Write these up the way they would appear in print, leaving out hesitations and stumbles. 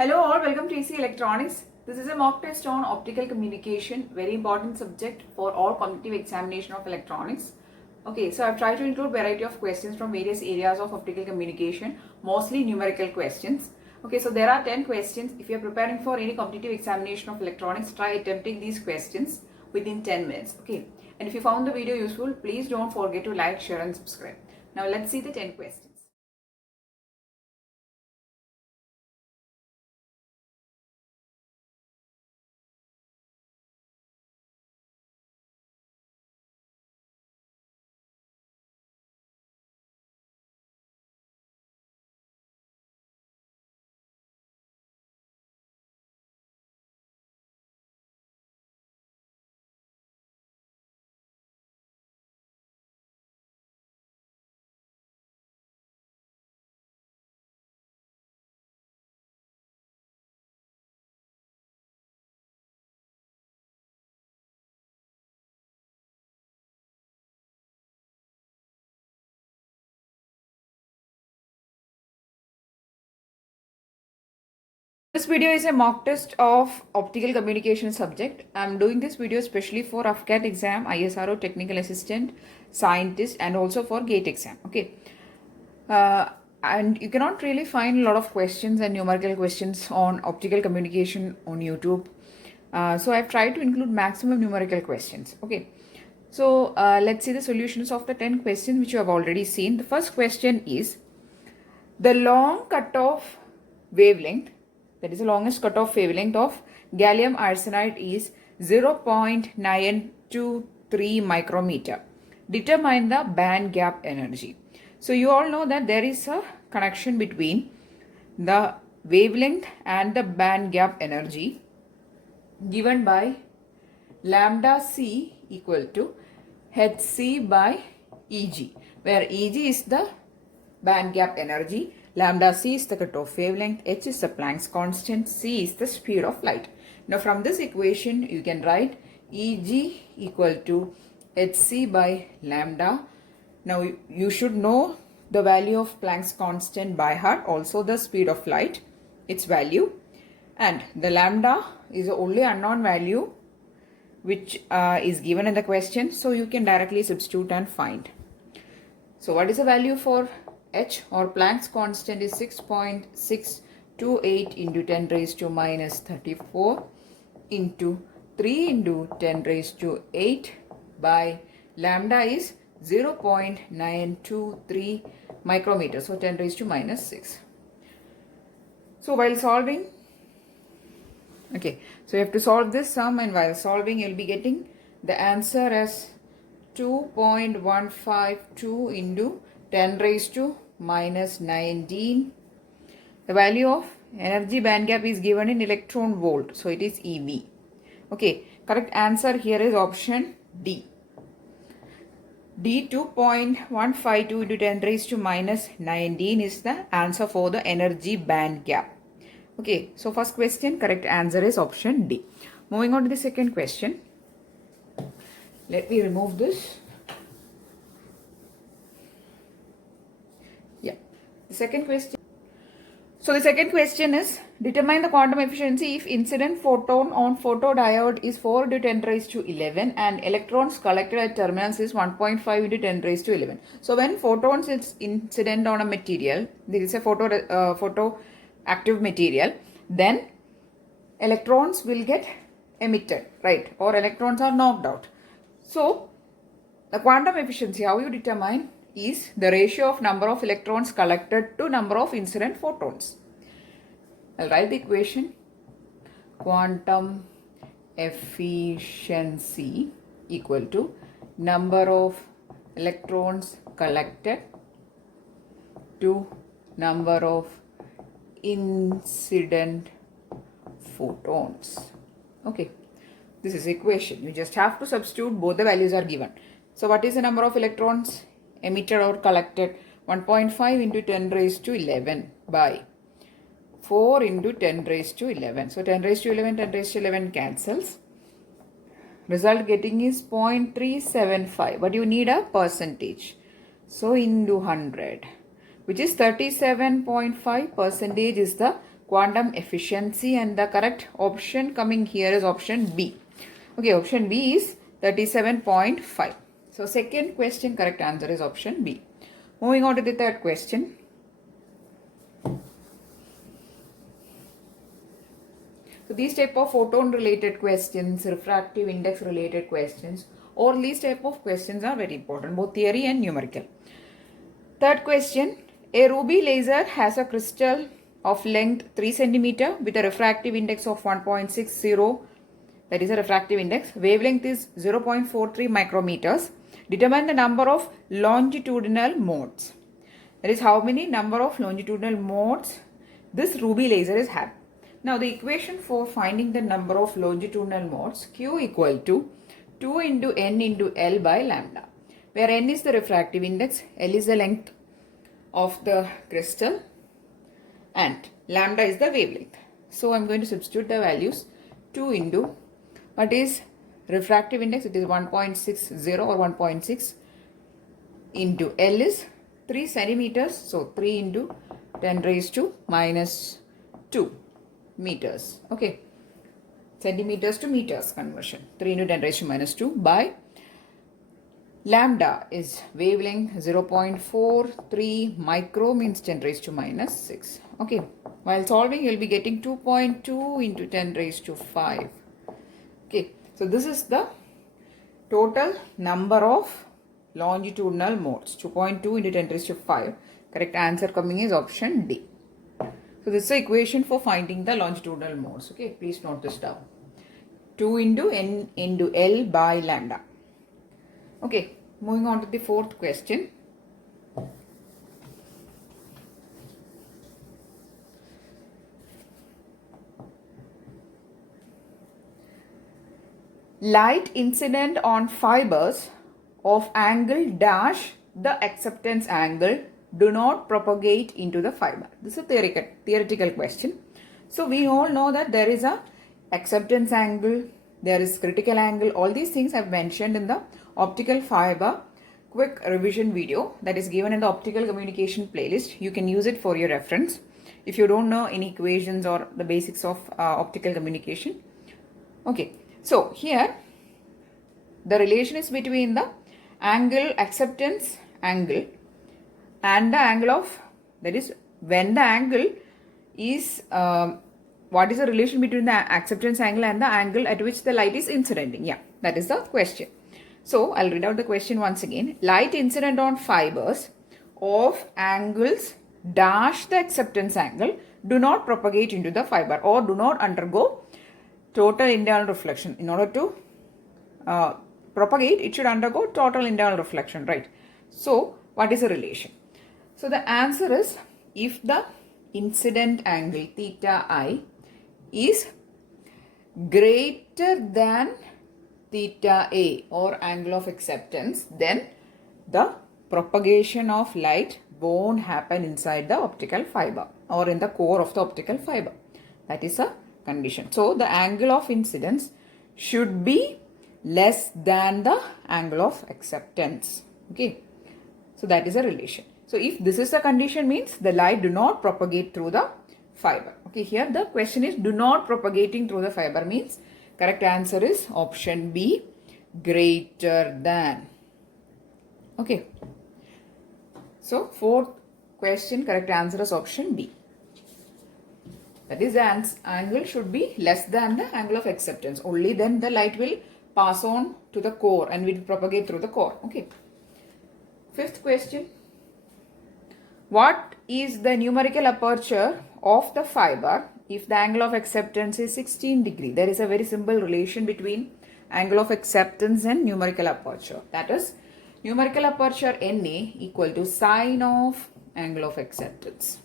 Hello all, welcome to EC Electronics. This is a mock test on optical communication, very important subject for all competitive examination of electronics. Okay, so I've tried to include variety of questions from various areas of optical communication, mostly numerical questions. Okay, so there are 10 questions. If you are preparing for any competitive examination of electronics, try attempting these questions within 10 minutes. Okay, and if you found the video useful, please don't forget to like, share and subscribe. Now let's see the 10 questions. This video is a mock test of optical communication subject. I'm doing this video especially for AFCAT exam, ISRO technical assistant, scientist and also for GATE exam. Okay. And you cannot really find a lot of questions and numerical questions on optical communication on YouTube. So I've tried to include maximum numerical questions. Okay. So let's see the solutions of the 10 questions which you have already seen. The first question is the long cutoff wavelength, that is the longest cutoff wavelength of gallium arsenide is 0.923 micrometer. Determine the band gap energy. So you all know that there is a connection between the wavelength and the band gap energy given by lambda c equal to hc by Eg, where Eg is the band gap energy, lambda c is the cutoff wavelength, h is the Planck's constant, c is the speed of light. Now from this equation you can write Eg equal to hc by lambda. Now you should know the value of Planck's constant by heart, also the speed of light, its value, and the lambda is the only unknown value which is given in the question, so you can directly substitute and find. So what is the value for h, or Planck's constant, is 6.628 into 10 raised to minus 34 into 3 into 10 raised to 8 by lambda is 0.923 micrometers, so 10 raised to minus 6. So while solving, okay, so you have to solve this sum, and while solving you will be getting the answer as 2.152 into 10 raised to minus 19. The value of energy band gap is given in electron volt, so it is EV. Okay, correct answer here is option D. D, 2.152 into 10 raised to minus 19 is the answer for the energy band gap. Okay, so first question, correct answer is option D. Moving on to the second question. Let me remove this. Yeah, the second question. So the second question is, determine the quantum efficiency if incident photon on photodiode is 4 into 10 raised to 11 and electrons collected at terminals is 1.5 into 10 raised to 11. So when photons is incident on a material, there is a photoactive material, then electrons will get emitted, right? Or electrons are knocked out. So the quantum efficiency, how you determine, is the ratio of number of electrons collected to number of incident photons. I'll write the equation. Quantum efficiency equal to number of electrons collected to number of incident photons. Okay, this is equation. You just have to substitute, both the values are given. So what is the number of electrons emitted or collected? 1.5 into 10 raised to 11 by 4 into 10 raised to 11. So 10 raised to 11, 10 raised to 11 cancels. Result getting is 0.375, but you need a percentage. So into 100, which is 37.5% is the quantum efficiency, and the correct option coming here is option B. Okay, option B is 37.5. So second question correct answer is option B. Moving on to the third question. So these type of photon related questions, refractive index related questions, or these type of questions are very important, both theory and numerical. Third question, a ruby laser has a crystal of length 3 cm with a refractive index of 1.60, that is a refractive index. Wavelength is 0.43 micrometers. Determine the number of longitudinal modes. That is how many number of longitudinal modes this ruby laser is having. Now the equation for finding the number of longitudinal modes, Q equal to 2 into N into L by lambda, where N is the refractive index, L is the length of the crystal, and lambda is the wavelength. So I am going to substitute the values. 2 into what is refractive index, it is 1.60 or 1.6, into L is 3 centimeters, so 3 into 10 raised to minus 2 meters. Okay, centimeters to meters conversion, 3 into 10 raised to minus 2 by lambda is wavelength 0.43 micro means 10 raised to minus 6. Okay, while solving you will be getting 2.2 into 10 raised to 5. Okay, so this is the total number of longitudinal modes, 2.2 into 10 raised to 5. Correct answer coming is option D. So this is the equation for finding the longitudinal modes. Okay, please note this down. 2 into N into L by lambda. Okay, moving on to the fourth question. Light incident on fibers of angle dash the acceptance angle do not propagate into the fiber. This is a theoretical question. So we all know that there is a acceptance angle, there is critical angle. All these things I've mentioned in the optical fiber quick revision video that is given in the optical communication playlist. You can use it for your reference if you don't know any equations or the basics of optical communication. Okay, so here the relation is between the angle acceptance angle and the angle of, that is when the angle is what is the relation between the acceptance angle and the angle at which the light is incidenting? Yeah, that is the question. So I'll read out the question once again. Light incident on fibers of angles dash the acceptance angle do not propagate into the fiber or do not undergo total internal reflection. In order to propagate, it should undergo total internal reflection, right? So what is the relation? So the answer is, if the incident angle theta I is greater than theta A or angle of acceptance, then the propagation of light won't happen inside the optical fiber or in the core of the optical fiber. That is a condition. So the angle of incidence should be less than the angle of acceptance. Okay, so that is a relation. So if this is the condition, means the light do not propagate through the fiber. Okay, here the question is do not propagating through the fiber means correct answer is option B, greater than. Okay, so fourth question correct answer is option B. That is, the angle should be less than the angle of acceptance. Only then the light will pass on to the core and will propagate through the core. Okay. Fifth question. What is the numerical aperture of the fiber if the angle of acceptance is 16 degree? There is a very simple relation between angle of acceptance and numerical aperture. That is, numerical aperture NA equal to sine of angle of acceptance.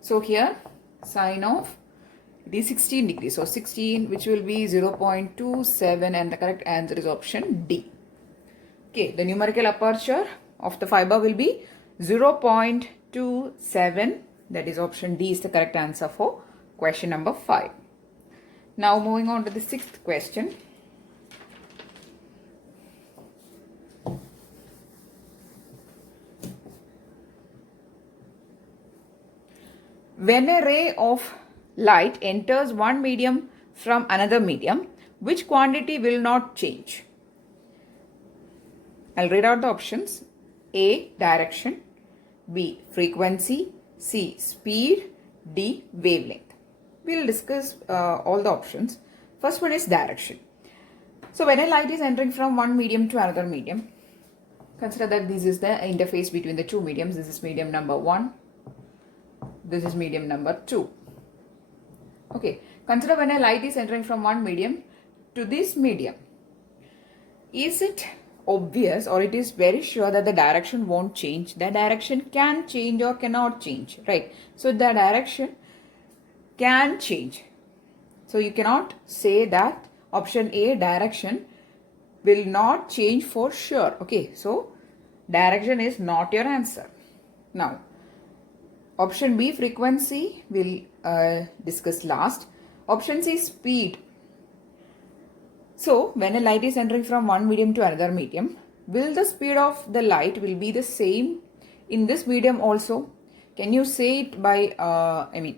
So here sine of it is 16 degrees. So 16, which will be 0.27, and the correct answer is option D. Okay, the numerical aperture of the fiber will be 0.27. That is option D is the correct answer for question number 5. Now moving on to the sixth question. When a ray of light enters one medium from another medium, which quantity will not change? I'll read out the options. A. Direction. B. Frequency. C. Speed. D. Wavelength. We'll discuss all the options. First one is direction. So when a light is entering from one medium to another medium, consider that this is the interface between the two mediums. This is medium number 1. This is medium number 2. Okay. Consider when a light is entering from one medium to this medium. Is it obvious or it is very sure that the direction won't change? The direction can change or cannot change, right? So the direction can change. So you cannot say that option A, direction, will not change for sure. Okay, so direction is not your answer. Now, option B, frequency, we'll discuss last. Option C, speed. So, when a light is entering from one medium to another medium, will the speed of the light will be the same in this medium also? Can you say it by,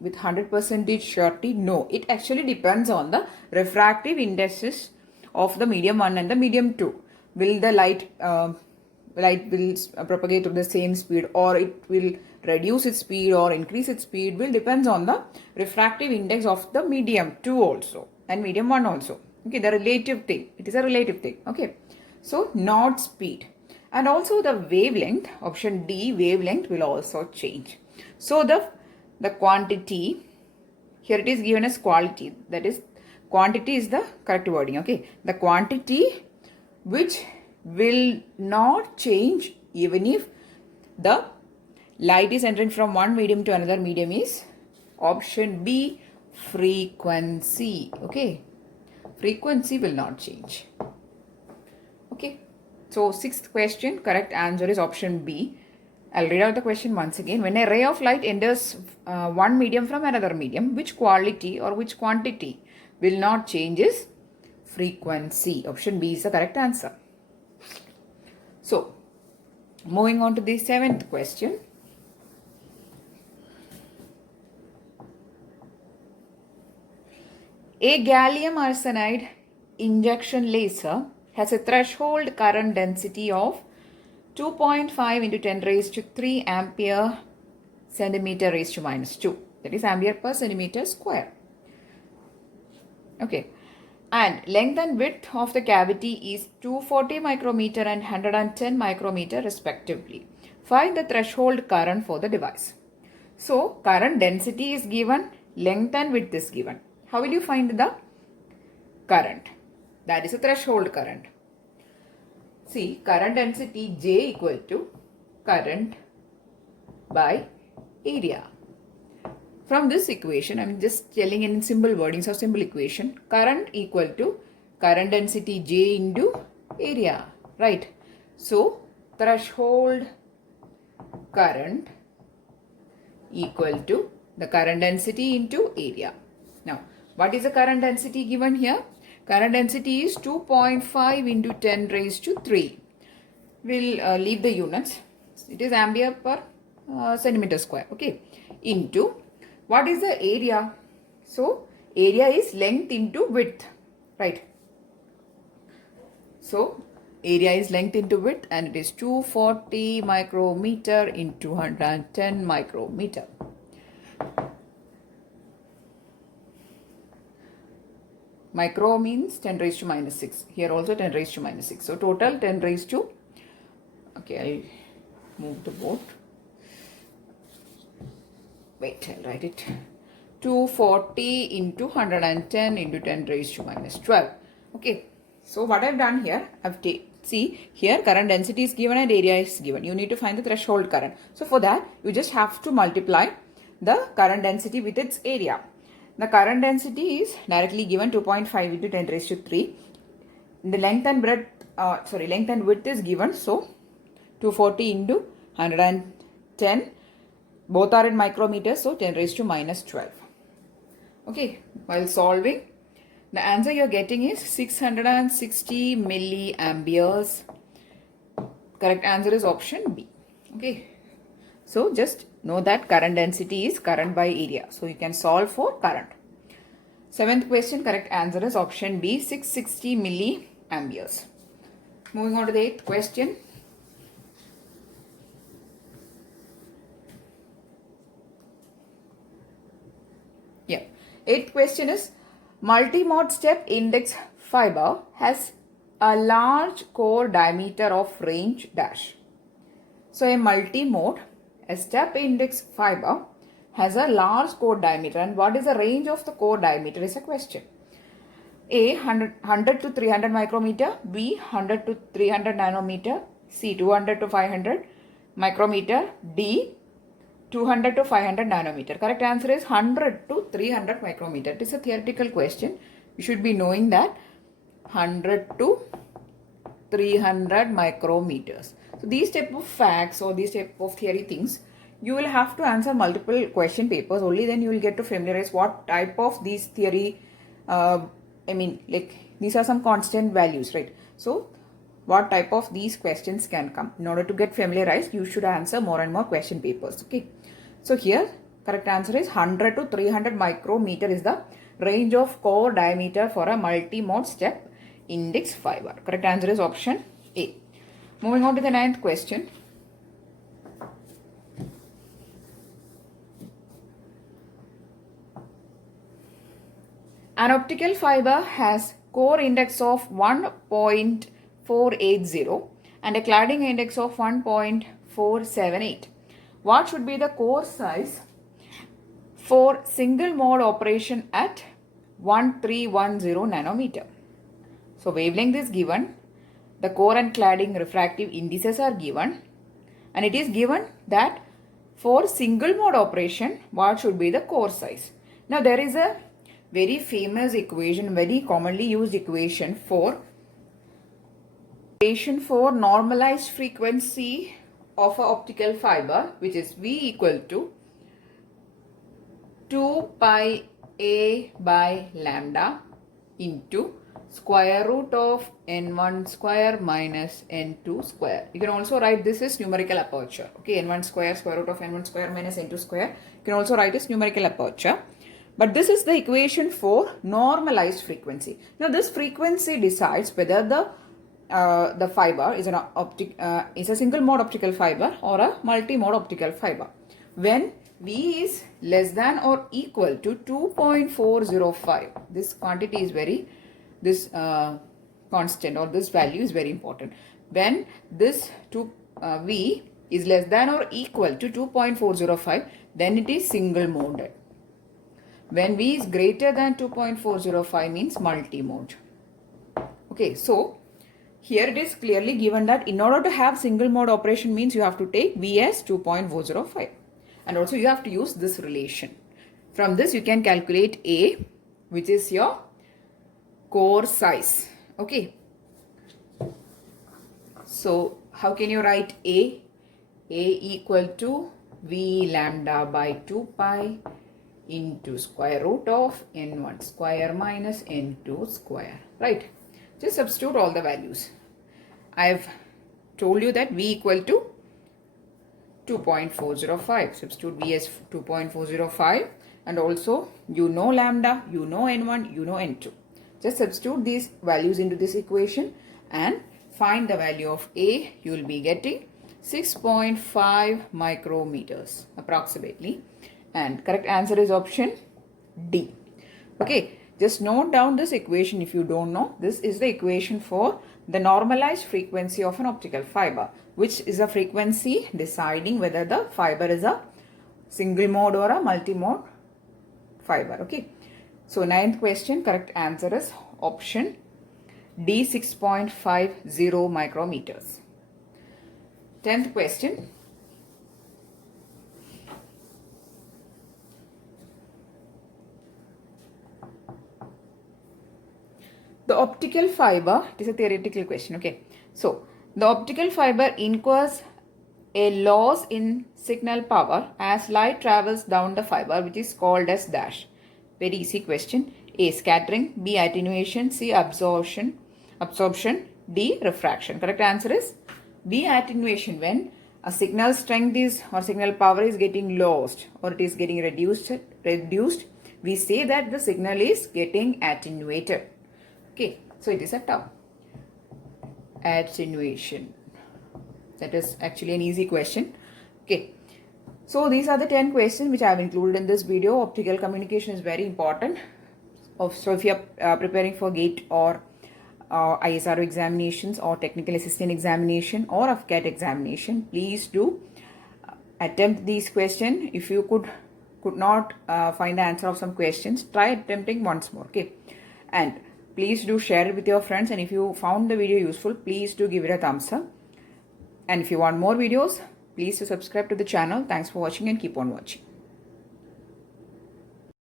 with 100% surety? No, it actually depends on the refractive indices of the medium 1 and the medium 2. Will the light will propagate with the same speed, or it will reduce its speed or increase its speed? Will depends on the refractive index of the medium 2 also and medium 1 also. Okay, the relative thing. It is a relative thing. Okay, so not speed. And also the wavelength, option D, wavelength will also change. So the quantity, here it is given as quality, that is quantity is the correct wording. Okay, the quantity which will not change even if the light is entering from one medium to another medium is option B, frequency. Okay, frequency will not change. Okay, so sixth question, correct answer is option B. I'll read out the question once again. When a ray of light enters one medium from another medium, which quality or which quantity will not change is frequency. Option B is the correct answer. So, moving on to the seventh question. A gallium arsenide injection laser has a threshold current density of 2.5 into 10 raised to 3 ampere centimeter raised to minus 2. That is ampere per centimeter square. Okay. And length and width of the cavity is 240 micrometer and 110 micrometer respectively. Find the threshold current for the device. So, current density is given, length and width is given. How will you find the current? That is a threshold current. See, current density J equal to current by area. From this equation, I am just telling in simple wordings or simple equation, current equal to current density J into area, right? So, threshold current equal to the current density into area. Now, what is the current density given here? Current density is 2.5 into 10 raised to 3. We'll leave the units. It is ampere per centimeter square. Okay. Into, what is the area? So, area is length into width. Right. So, area is length into width and it is 240 micrometer into 110 micrometer. Micro means 10 raised to minus 6. Here also 10 raised to minus 6. So, total 10 raised to, okay, I'll move the board. Wait, I'll write it. 240 into 110 into 10 raised to minus 12. Okay, so what I've done here, see here current density is given and area is given. You need to find the threshold current. So, for that, you just have to multiply the current density with its area. The current density is directly given 2.5 into 10 raised to 3. The length and length and width is given. So, 240 into 110. Both are in micrometers. So, 10 raised to minus 12. Okay. While solving, the answer you are getting is 660 milliamperes. Correct answer is option B. Okay. So, just know that current density is current by area. So you can solve for current. 7th question, correct answer is option B, 660 milliamperes. Moving on to the 8th question. Yeah. 8th question is, multi-mode step index fiber has a large core diameter of range dash. So a multi-mode, a step index fiber has a large core diameter, and what is the range of the core diameter is a question. A 100 to 300 micrometer, B 100 to 300 nanometer, C 200 to 500 micrometer, D 200 to 500 nanometer. Correct answer is 100 to 300 micrometer. It is a theoretical question. You should be knowing that 100 to 300 micrometers. So these type of facts or these type of theory things, you will have to answer multiple question papers. Only then you will get to familiarize what type of these theory, these are some constant values, right? So what type of these questions can come. In order to get familiarized, you should answer more and more question papers. Okay. So here, correct answer is 100 to 300 micrometer is the range of core diameter for a multi-mode step index fiber. Correct answer is option A. Moving on to the 9th question. An optical fiber has core index of 1.480 and a cladding index of 1.478. What should be the core size for single mode operation at 1310 nanometer? So wavelength is given, the core and cladding refractive indices are given, and it is given that for single mode operation, what should be the core size? Now there is a very famous equation, very commonly used equation for normalized frequency of an optical fiber, which is V equal to 2 pi A by lambda into square root of n1 square minus n2 square. You can also write this as numerical aperture. Okay, n1 square root of n1 square minus n2 square. You can also write as numerical aperture. But this is the equation for normalized frequency. Now this frequency decides whether the fiber is is a single mode optical fiber or a multi-mode optical fiber. When V is less than or equal to 2.405, this quantity is this constant or this value is very important. When this V is less than or equal to 2.405, then it is single moded. When V is greater than 2.405 means multi-mode. Okay, so here it is clearly given that in order to have single mode operation means you have to take V as 2.405. And also you have to use this relation. From this you can calculate A, which is your core size. Okay. So how can you write A? A equal to V lambda by 2 pi into square root of n1 square minus n2 square. Right. Just substitute all the values. I have told you that V equal to 2.405. Substitute V as 2.405, and also you know lambda, you know n1, you know n2. Just substitute these values into this equation and find the value of A. You will be getting 6.5 micrometers approximately, and correct answer is option D. Okay, just note down this equation if you don't know. This is the equation for the normalized frequency of an optical fiber, which is a frequency deciding whether the fiber is a single mode or a multi-mode fiber. Okay, so 9th question, correct answer is option D, 6.50 micrometers. 10th question. The optical fiber, it is a theoretical question. Okay, so the optical fiber incurs a loss in signal power as light travels down the fiber, which is called as dash. Very easy question. A, scattering, B, attenuation, C, absorption, D, refraction. Correct answer is B, attenuation. When a signal strength is or signal power is getting lost or it is getting reduced, we say that the signal is getting attenuated. Okay, so it is a term. Attenuation. That is actually an easy question. Okay, so these are the 10 questions which I have included in this video. Optical communication is very important. So if you are preparing for GATE or ISRO examinations or technical assistant examination or AFCAT examination, please do attempt these questions. If you could not find the answer of some questions, try attempting once more. Okay, and please do share it with your friends, and if you found the video useful, please do give it a thumbs up. And if you want more videos, please do subscribe to the channel. Thanks for watching and keep on watching.